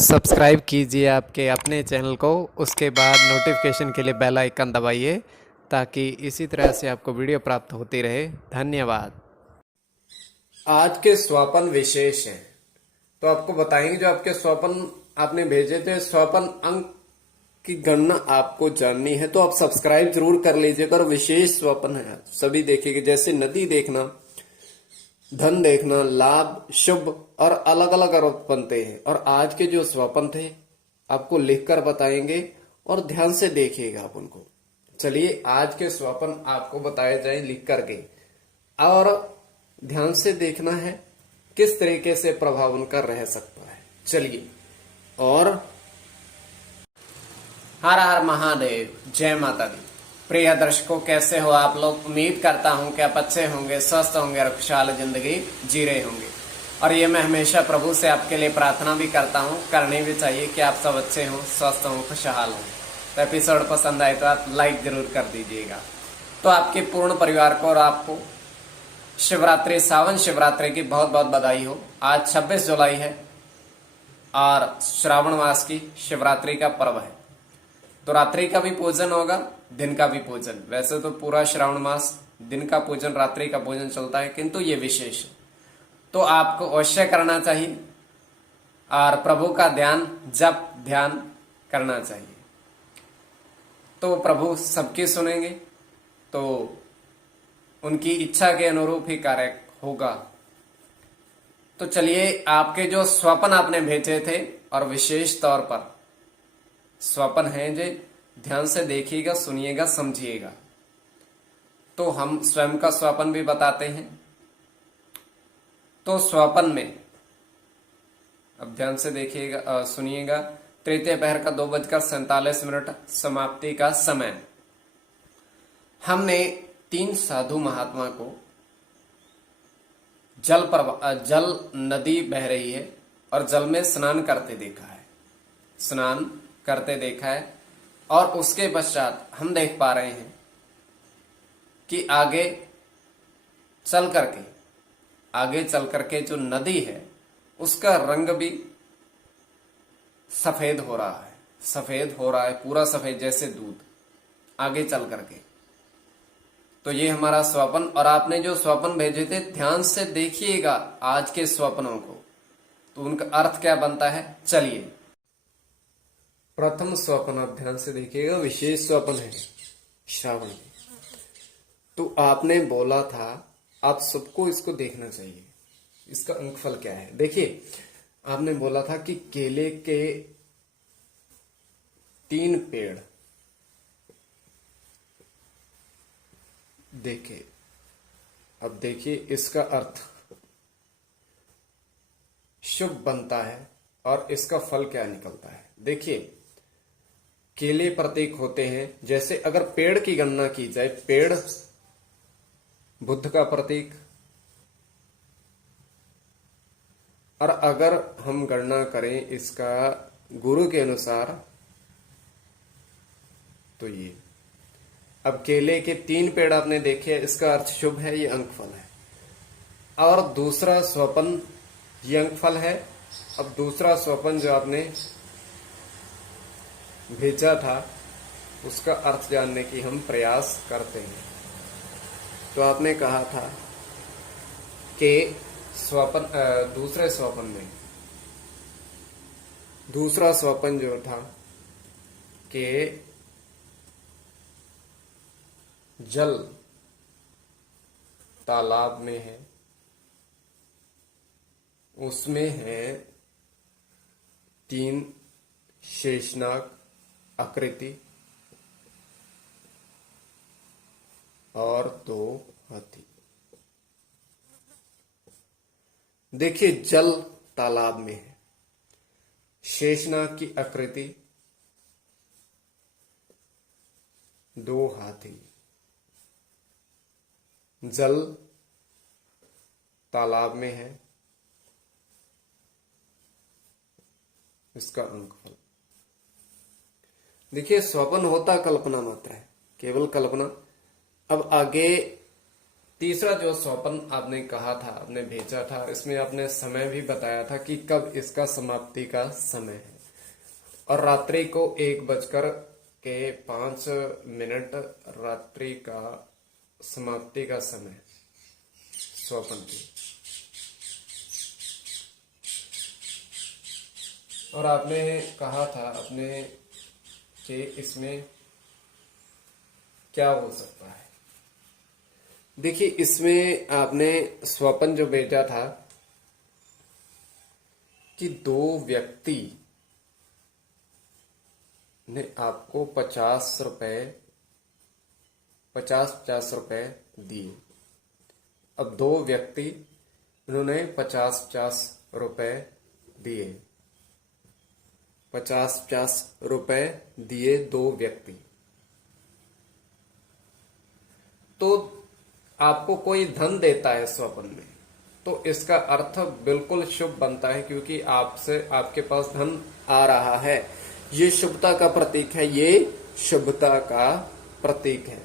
Subscribe कीजिए आपके अपने चैनल को। उसके बाद नोटिफिकेशन के लिए बेल आइकन दबाइए ताकि इसी तरह से आपको वीडियो प्राप्त होती रहे। धन्यवाद। आज के स्वपन विशेष हैं, तो आपको बताएंगे जो आपके स्वपन आपने भेजे थे, स्वपन अंक की गणना आपको जाननी है तो आप सब्सक्राइब जरूर कर लीजिएगा। और विशेष स्वपन है सभी देखेंगे, जैसे नदी देखना, धन देखना, लाभ, शुभ और अलग अलग अर्थ बनते हैं। और आज के जो स्वपन थे आपको लिखकर बताएंगे और ध्यान से देखिएगा आप उनको। चलिए आज के स्वपन आपको बताए जाए लिख करके, और ध्यान से देखना है किस तरीके से प्रभाव उनका रह सकता है। चलिए। और हर हर महादेव, जय माता दी। प्रिय दर्शकों, कैसे हो आप लोग? उम्मीद करता हूं कि आप अच्छे होंगे, स्वस्थ होंगे और खुशहाल जिंदगी जी रहे होंगे। और ये मैं हमेशा प्रभु से आपके लिए प्रार्थना भी करता हूं, करनी भी चाहिए कि आप सब अच्छे हों, स्वस्थ हों, खुशहाल हों। तो एपिसोड पसंद आए तो आप लाइक जरूर कर दीजिएगा। तो आपके पूर्ण परिवार को और आपको शिवरात्रि, सावन शिवरात्रि की बहुत बहुत बधाई हो। आज 26 जुलाई है और श्रावण मास की शिवरात्रि का पर्व है। तो रात्रि का भी पूजन होगा, दिन का भी पूजन। वैसे तो पूरा श्रावण मास दिन का पूजन, रात्रि का पूजन चलता है, किंतु ये विशेष है तो आपको अवश्य करना चाहिए। और प्रभु का ध्यान, जप ध्यान करना चाहिए, तो प्रभु सबकी सुनेंगे, तो उनकी इच्छा के अनुरूप ही कार्य होगा। तो चलिए, आपके जो स्वप्न आपने भेजे थे और विशेष तौर पर स्वप्न है जो ध्यान से देखिएगा, सुनिएगा, समझिएगा। तो हम स्वयं का स्वप्न भी बताते हैं। तो स्वप्न में अब ध्यान से देखिएगा, सुनिएगा। तृतीय पहर का 2:47 समाप्ति का समय। हमने 3 साधु महात्मा को जल नदी बह रही है और जल में स्नान करते देखा है, स्नान करते देखा है। और उसके पश्चात हम देख पा रहे हैं कि आगे चल करके जो नदी है उसका रंग भी सफेद हो रहा है, पूरा सफेद जैसे दूध, आगे चल करके। तो ये हमारा स्वप्न। और आपने जो स्वप्न भेजे थे ध्यान से देखिएगा आज के स्वप्नों को, तो उनका अर्थ क्या बनता है। चलिए, प्रथम स्वप्न आप ध्यान से देखिएगा, विशेष स्वप्न है श्रावण में। तो आपने बोला था आप सबको इसको देखना चाहिए, इसका अंकफल क्या है। देखिए, आपने बोला था कि केले के 3 पेड़ देखे। अब देखिए इसका अर्थ शुभ बनता है और इसका फल क्या निकलता है। देखिए, केले प्रतीक होते हैं, जैसे अगर पेड़ की गणना की जाए, पेड़ बुद्ध का प्रतीक, और अगर हम गणना करें इसका गुरु के अनुसार तो ये। अब केले के 3 पेड़ आपने देखे, इसका अर्थ शुभ है, ये अंकफल है। और दूसरा स्वपन, ये अंकफल है। अब दूसरा स्वपन जो आपने भेजा था उसका अर्थ जानने की हम प्रयास करते हैं। तो आपने कहा था कि दूसरे स्वपन में दूसरा स्वपन जो था कि जल तालाब में है, उसमें है 3 शेषनाग आकृति और 2 हाथी। देखिए, जल तालाब में है, शेषनाग की आकृति, 2 हाथी। जल तालाब में है, इसका अंकफल। देखिए, स्वप्न होता कल्पना मात्र है, केवल कल्पना। अब आगे तीसरा जो स्वप्न आपने कहा था, आपने भेजा था, इसमें आपने समय भी बताया था कि कब इसका समाप्ति का समय है, और रात्रि को 1:05 रात्रि का समाप्ति का समय स्वप्न की। और आपने कहा था आपने कि इसमें क्या हो सकता है। देखिए, इसमें आपने स्वप्न जो भेजा था कि 2 व्यक्ति ने आपको 50 रुपए दिए। अब 2 व्यक्ति, उन्होंने 50 रुपए दिए, 50 रुपए दिए 2 व्यक्ति। तो आपको कोई धन देता है स्वप्न में, तो इसका अर्थ बिल्कुल शुभ बनता है, क्योंकि आपके पास धन आ रहा है। ये शुभता का प्रतीक है, ये शुभता का प्रतीक है।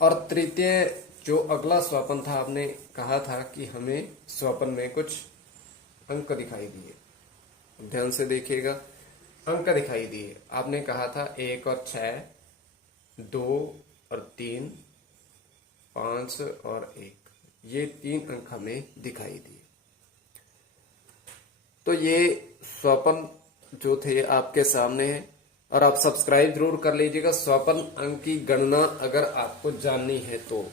और तृतीय जो अगला स्वप्न था, आपने कहा था कि हमें स्वप्न में कुछ अंक दिखाई दिए। ध्यान से देखिएगा, अंक दिखाई दिए। आपने कहा था 1 और 6, 2 और 3, 5 और 1, ये 3 अंक हमें दिखाई दिए। तो ये स्वप्न जो थे आपके सामने है, और आप सब्सक्राइब जरूर कर लीजिएगा। स्वप्न अंक की गणना अगर आपको जाननी है तो।